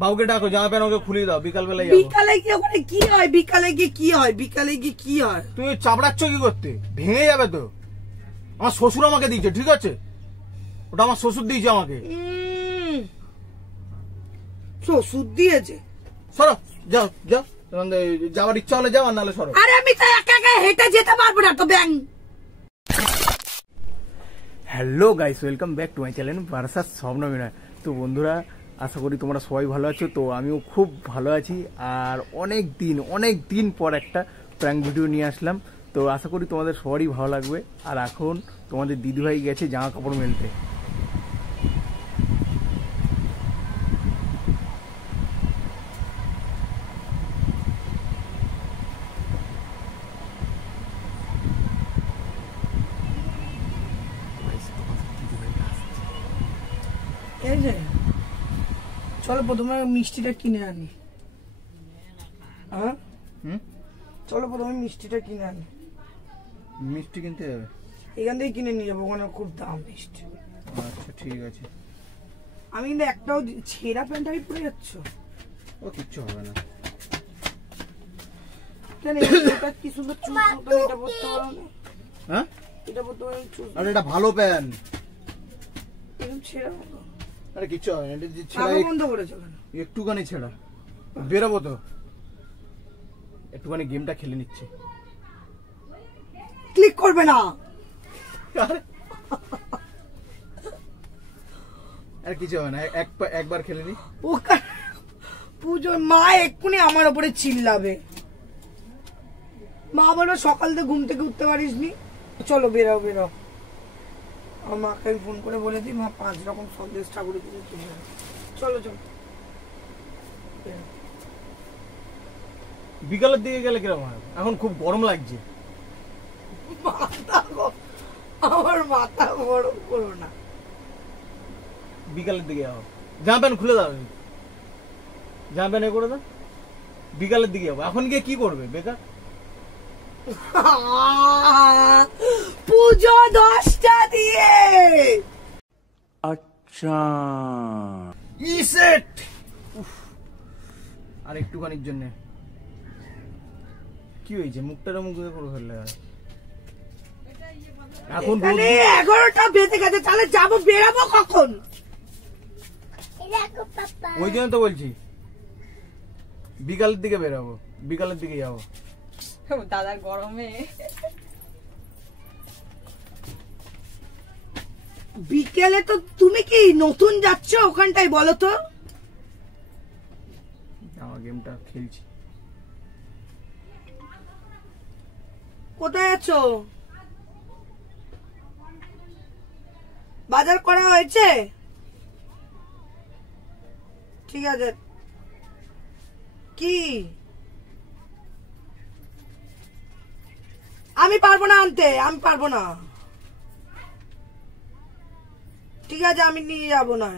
বাবুকে ডাকো, জামা প্যান্ট ওকে খুলে দাও, বিকাল বেলায় বিকালে গিয়ে ওখানে কি হয়? বিকালে গিয়ে কি হয়? বিকালে গিয়ে কি হয়? তুমি চাপড়াচ্ছ কি করতে? ভেঙে যাবে তো। আমার শ্বশুর আমাকে দিয়েছে, ঠিক আছে? ওটা আমার শ্বশুর দিয়েছে আমাকে। শ্বশুর দিয়েছে? সরো, যাও যাও, যাওয়ার ইচ্ছা হলে যাও, আর নাহলে সরো। আরে আমি তো একা একা হেঁটে যেতে পারবো না তো ব্যাং। Hello guys, welcome back to my channel versus Swapna Binoy. তো বন্ধুরা, আশা করি তোমরা সবাই ভালো আছো। তো আমিও খুব ভালো আছি। আর অনেক দিন পর একটা প্র্যাঙ্ক ভিডিও নিয়ে আসলাম। তো আশা করি তোমাদের সবারই ভালো লাগবে। আর এখন তোমাদের দিদিভাই গেছে জামা কাপড় মেলতে। এই যে চলো প্রথমে মিষ্টিটা কিনে আনি। চলো প্রথমে মিষ্টিটা কিনে আনি। মিষ্টি কিনতে যাবে? এখান থেকে কিনে নিয়ে যাবো, ওখানে খুব দাম মিষ্টি। আচ্ছা ঠিক আছে। আমি কিন্তু একটাও ছেঁড়া প্যান্টাই পরে যাচ্ছ। ও কিচ্ছু হবে না। কেন এটা কি সুন্দর চুল, এটা পরতে পারো না? হ্যাঁ, এটা পরতে পারো চুল। আরে এটা ভালো প্যান্ট। এরকম ছেঁড়া মতো। আরে কিচ্ছু হবে না, এটা যে ছেঁড়া বন্ধ করেছো কেন? একটুখানি ছেঁড়া। বেরোবো তো, একটুখানি গেমটা খেলে নিচ্ছে। ক্লিক করবে না। আর কিছু হবে না, একবার খেলে নি। পুজো মা এক্ষুনি আমার ওপরে চিল্লাবে। মা বলো সকাল থেকে ঘুম থেকে উঠতে পারিস নি, চলো বেরাও বেরাও। আমার মাকে আমি ফোন করে বলে দিই, মা 5 রকম সন্দেশ ঠাকুরের পুজো কিনে আনো। চলো চলো। বিকালের দিকে গেলে কিরকম হয়? এখন খুব গরম লাগছে। আমার মাথা গরম করো না। বিকালের দিকে যাও, জামা প্যান্ট খুলে দাও, জামা প্যান্ট করে দাও। বিকালের দিকে যাবো। এখন গিয়ে কি করবে বেকার? পুজো 10টা দিয়ে। আচ্ছা ইসেট। আর একটুখানির জন্য কি হয়েছে? মুখটার মুখ দিয়ে পুরো ফেললে। এখন 11টা বেজে গেছে, তাহলে যাবো, বেরাবো কখন? ওই জন্য তো বলছি বিকালের দিকে বেরাবো, বিকালের দিকে যাবো। দাদা গরমে বিকেলে তো তুমি কি নতুন যাচ্ছ ওখানটায়? বলো তো। আমার গেমটা খেলছি। কোথায় আছো? বাজার করা হয়েছে? ঠিক আছে। কি আমি পারবো না আনতে, আমি পারবো না। ঠিক আছে, আমি নিয়ে যাবো না।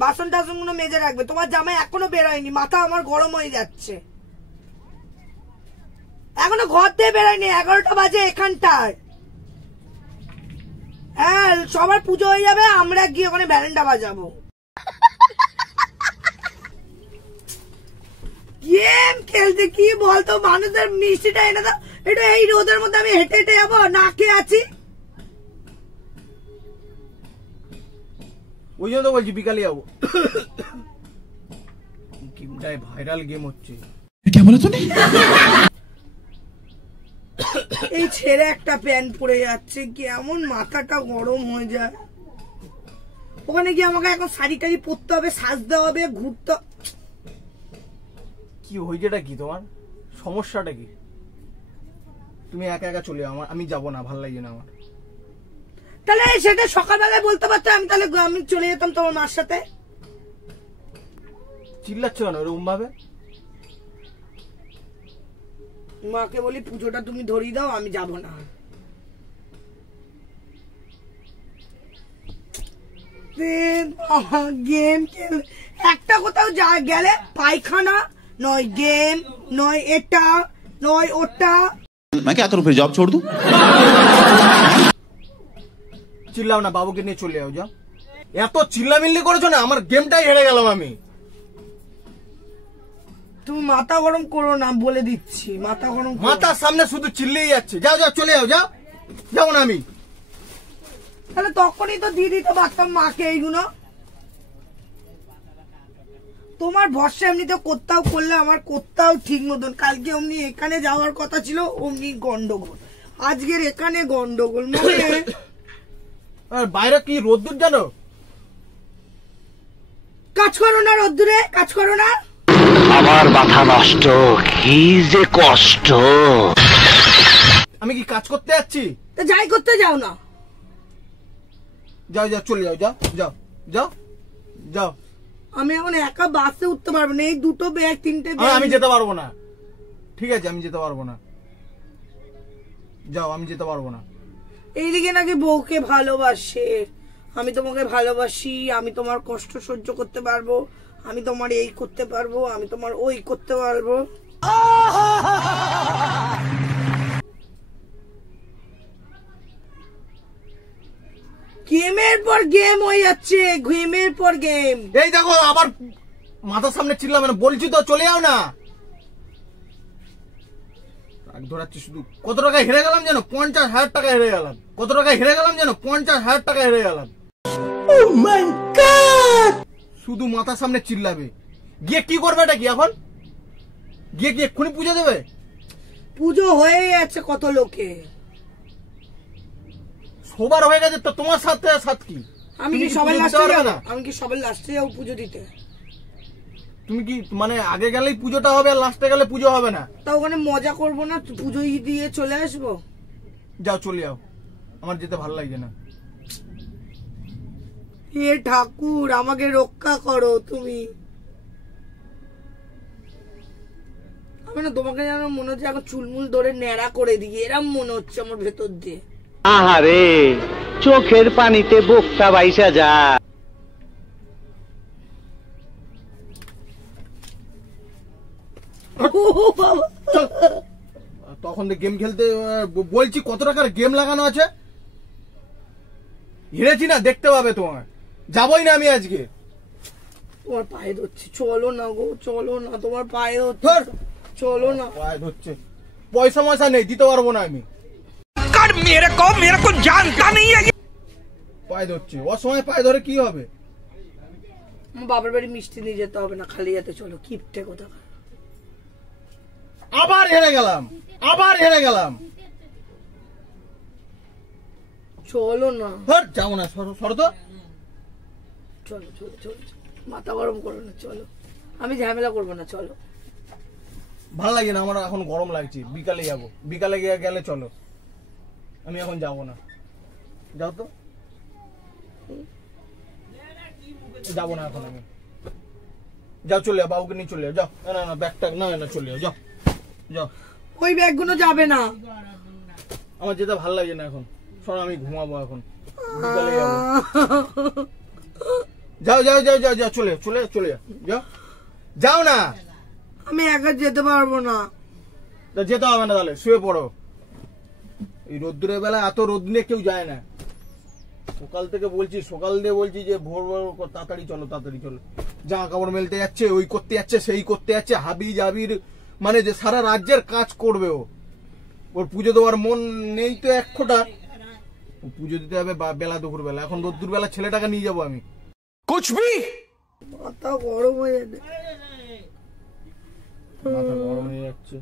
বাসন টাসন গুলো মেজে রাখবে। তোমার জামাই এখনো বেরোয়নি, মাথা আমার গরম হয়ে যাচ্ছে। এখনো ঘর থেকে বেরোয়নি, 11টা বাজে এখানটায়। হ্যাঁ, সবার পুজো হয়ে যাবে, আমরা গিয়ে ওখানে ব্যালেন্ডা বাজাবো। গেম খেলতে কি বলতো, মানুষের মিষ্টিটা এনে দাও। এটা এই রোদের মধ্যে আমি হেঁটে হেঁটে যাবো, না খেয়ে আছি। ওই জন্য তো বলছি বিকালে যাবো। গেমটায় ভাইরাল গেম হচ্ছে। এই ছেড়ে একটা প্যান্ট পরে যাচ্ছে, কেমন মাথাটা গরম হয়ে যায়। ওখানে গিয়ে আমাকে এখন শাড়ি টাড়ি পরতে হবে, সাজতে হবে, ঘুরতে। কি হয়েছেটা কি তোমার? সমস্যাটা কি? তুমি একা একা চলে যাও, আমি যাবো না, ভালো লাগছে না আমার। তাহলে সেটা সকালবেলায় বলতে পারতো, আমি তাহলে আমি চলে যেতাম তোমার মার সাথে। চিল্লাচ্ছ কেন এরকম ভাবে? মাকে বলি পুজোটা তুমি ধরিয়ে দাও, আমি যাব না। গেম খেল, একটা কোথাও যা গেলে পায়খানা নয়, গেম নয়, এটা নয় ওটা। मैं क्या करूं फिर, जॉब छोड़ दूं? চিল্লাও না, বাবুকে নিয়ে চলে যাও, যাও। এত চিল্লামিল্লি করেছো না, আমার গেমটাই হেরে গেলাম আমি। তুমি মাথা গরম করো না, বলে দিচ্ছি, মাথা গরম করো না। মাথার সামনে শুধু চিল্লেই যাচ্ছে। যাও যাও, চলে যাও, যাও। যাও না আমি। তাহলে তখনই তো দিয়ে দিতে পারতাম মাকে এইগুলো। তোমার ভরসা এমনিতে কোথাও করলে আমার কোথাও ঠিক মতন। কালকে অমনি এখানে যাওয়ার কথা ছিল, অমনি গন্ডগোল। আজকের এখানে গন্ডগোল। মানে আর বাইরে কি রোদ্দুর জানো? কাজ করো না রোদ্দুরে, কাজ করো না। আমার মাথা নষ্ট, কি যে কষ্ট। আমি কি কাজ করতে যাচ্ছি? তা যাই করতে যাও না। যাও যাও, চলে যাও, যাও যাও যাও যাও। আমি এখন একা বাসে উঠতে পারবো না, এই দুটো ব্যাগ, তিনটে ব্যাগ। আমি যেতে পারবো না। ঠিক আছে, আমি যেতে পারবো না। যাও, আমি যেতে পারবো না। এইদিকে নাকি বউকে ভালোবাসে, আমি তোমাকে ভালোবাসি, আমি তোমার কষ্ট সহ্য করতে পারবো, আমি তোমার এই করতে পারবো, আমি তোমার ওই করতে পারবো। গেমের পর গেম হয়ে যাচ্ছে, গেমের পর গেম। এই দেখো, আবার মাথার সামনে চিল্লাম না, বলছি তো চলে যাও না। ধরাচ্ছি শুধু। কত টাকা হেরে গেলাম জানো? 50,000 টাকা হেরে গেলাম। কত টাকা হেরে গেলাম জানো? 50,000 টাকা হেরে গেলাম। Oh my God! শুধু মাথার সামনে চিল্লাবে। গিয়ে কি করবে এটা কি এখন? গিয়ে কি এক্ষুনি পুজো দেবে? পুজো হয়ে যাচ্ছে কত লোকে। সবার হয়ে গেছে তো, তোমার সাথে সাথ কি? আমি কি সবার লাস্টে যাবো? আমি কি সবার লাস্টে যাবো পুজো দিতে? তুমি কি মানে আগে গেলেই পুজোটা হবে আর লাস্টে গেলে পুজো হবে না? তা ওখানে মজা করবো না, পুজো দিয়ে চলে আসবো? যাও, চলে যাও, আমার যেতে ভালো লাগছে না। হে ঠাকুর, আমাকে রক্ষা করো তুমি। আমি না তোমাকে যেন মনে হচ্ছে এখন চুলমুল ধরে ন্যাড়া করে দিই, এরম মনে হচ্ছে আমার ভেতর দিয়ে। আহারে, চোখের পানিতে বোকটা বাইসা যা। ও বাবা, তখন গেম খেলতে বলছি, কত টাকার গেম লাগানো আছে? হেরেছি না, দেখতে পাবে তোমার। যাবই না আমি আজকে। তোমার পায়ে ধরছি, চলো না গো, চলো না, তোমার পায়ে ধরছি, চলো না। পায়ে ধরছে। পয়সা ময়সা নেই, দিতে পারবো না আমি। মেরে কো জানতা নেই। পায়ে ধরছে, অসময় পায়ে ধরে কি হবে? আমার বাবার বাড়ি মিষ্টি নিয়ে যেতে হবে না, খালি হাতে চলো। কিপটে কোথা। আবার হেরে গেলাম, আবার হেরে গেলাম। চলো না, যাবো না, সরো তো। চলো চলো চলো, মাথা গরম করো না, চলো। আমি ঝামেলা করবো না, চলো। ভালো লাগে না আমার, এখন গরম লাগছে। বিকালে যাবো, বিকালে গেলে চলো। আমি এখন যাবো না। যাও তো। যাবো না এখন আমি। যাও, চলে যাও, বাবুকে নিয়ে চলে যাও, যাও। না না, ব্যাগটা না না, চলে যাও, যাও যাও। ওই ব্যাগগুলো যাবে না। আমার যেতে ভালো লাগে না এখন। শোনো, আমি ঘুমাবো এখন, বিকালে যাবো। যাও যাও যাও যাও যাও, চলে চলে চলে যাও, যাও যাও না। আমি একা যেতে পারবো না। যেতে হবে না, তাহলে শুয়ে পড়ো। এই রোদ্দুরের বেলা এত রোদ নিয়ে কেউ যায় না। সকাল থেকে বলছি, সকাল দিয়ে বলছি যে ভোর ভোর তাড়াতাড়ি চলো, তাড়াতাড়ি চলো। জামা কাপড় মেলতে যাচ্ছে, ওই করতে যাচ্ছে, সেই করতে যাচ্ছে, হাবি জাবির মানে যে সারা রাজ্যের কাজ করবে ও। ওর পুজো দেওয়ার মন নেই তো এক ফোঁটা। পুজো দিতে হবে বেলা দুপুর বেলা। এখন রোদ্দুর বেলা ছেলেটাকে নিয়ে যাবো আমি। কুছবি মাথা গরম হয়ে যাবে। মাথা গরম হয়ে যাচ্ছে।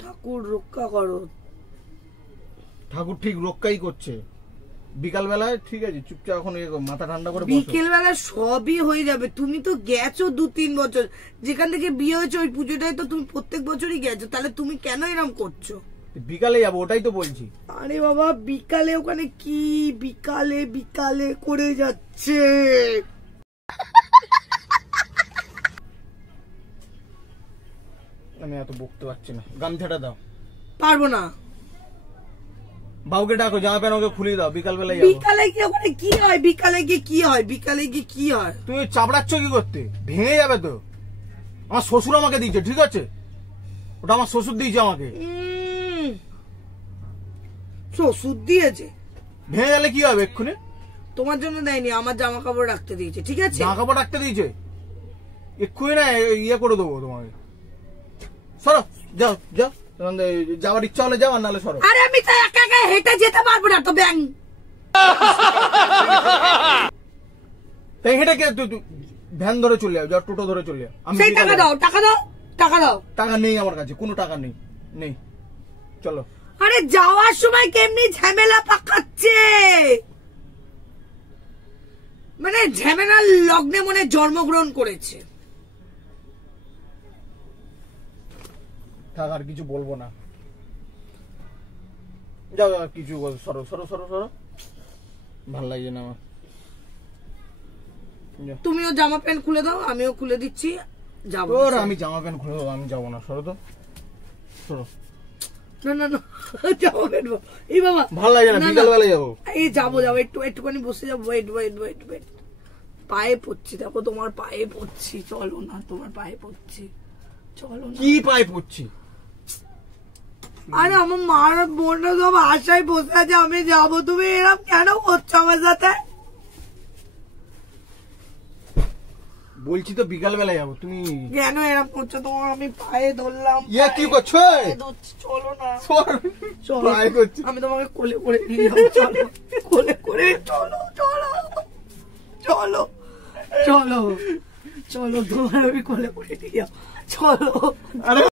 ঠাকুর রক্ষা করো। ঠাকুর ঠিক রক্ষাই করছে। বিকাল বেলায় ঠিক আছে, চুপচাপ এখন মাথা ঠান্ডা করে বসো। বিকেল বেলা সবই হয়ে যাবে। তুমি তো গেছো 2-3 বছর, যেখান থেকে বিয়ে হয়েছে ওই পুজোটাই তো তুমি প্রত্যেক বছরই গেছো, তাহলে তুমি কেন এরকম করছো? বিকালে যাবো, ওটাই তো বলছি। আরে বাবা, বিকালে ওখানে কি বিকালে বিকালে করে যাচ্ছে? আমি এত বকতে পারছি না। গামছাটা দাও। পারবো না। বাবুকে ডাকো, জামা প্যান্ট ওকে খুলে দাও। বিকাল বেলায় বিকালে গিয়ে ওখানে কি হয়? বিকালে গিয়ে কি হয়? বিকালে গিয়ে কি হয়? তুমি চাপড়াচ্ছ কি করতে? ভেঙে যাবে তো। আমার শ্বশুর আমাকে দিয়েছে, ঠিক আছে? ওটা আমার শ্বশুর দিয়েছে আমাকে। ওষুধ দিয়েছে। ভেঙে গেলে কি হবে এক্ষুনি? তোমার জন্য দেয়নি, আমার জামা কাপড় রাখতে দিয়েছে, ঠিক আছে? জামা কাপড় রাখতে দিয়েছে, এক্ষুনি না ইয়ে করে দেবো তোমাকে। সরো, যাও যাও, যাওয়ার ইচ্ছা হলে যাও, আর নাহলে সরো। আরে আমি তো একা একা হেঁটে যেতে পারবো না তো ব্যাং। তাই হেঁটে কে ভ্যান ধরে চলে যাও, যাও টোটো ধরে চলে যাও। সেই টাকা দাও, টাকা দাও, টাকা দাও। টাকা নেই আমার কাছে, কোনো টাকা নেই, নেই। চলো। আরে যাওয়ার সময় কেমনি ঝামেলা পাকাচ্ছে, মানে ঝামেলার লগ্নে মনে জন্মগ্রহণ করেছে। থাক, আর কিছু বলবো না, যাও যাও, কিছু সরো সরো সরো সরো, ভাল লাগছে না আমার। তুমিও জামা প্যান্ট খুলে দাও, আমিও খুলে দিচ্ছি, যাবো। আমি জামা প্যান্ট খুলে দেবো, আমি যাবো না, সরো তো, সরো। না না না, জামা প্যান্ট, এই বাবা ভাল লাগে না, বিকাল বেলা যাবো। এই যাবো যাবো, একটুখানি বসে যাবো, ওয়েট ওয়েট ওয়েট ওয়েট, পায়ে পড়ছি, দেখো তোমার পায়ে পড়ছি, চলো না, তোমার পায়ে পড়ছি, চলো না। কি পায়ে পড়ছি? আরে আমার মার বোনরা সব আশায় বসে আছে আমি যাবো, তুমি এরকম কেন করছো আমার সাথে? বলছি তো বিকাল বেলা যাবো, তুমি কেন এরকম করছো? তোমার আমি পায়ে ধরলাম, কি করছো? চলো না, চলো, করছি আমি তোমাকে কোলে করে নিয়ে যাবো, চলো, কোলে করে, চলো চলো চলো চলো চলো, তোমার আমি কোলে করে নিয়ে যাবো, চলো। আরে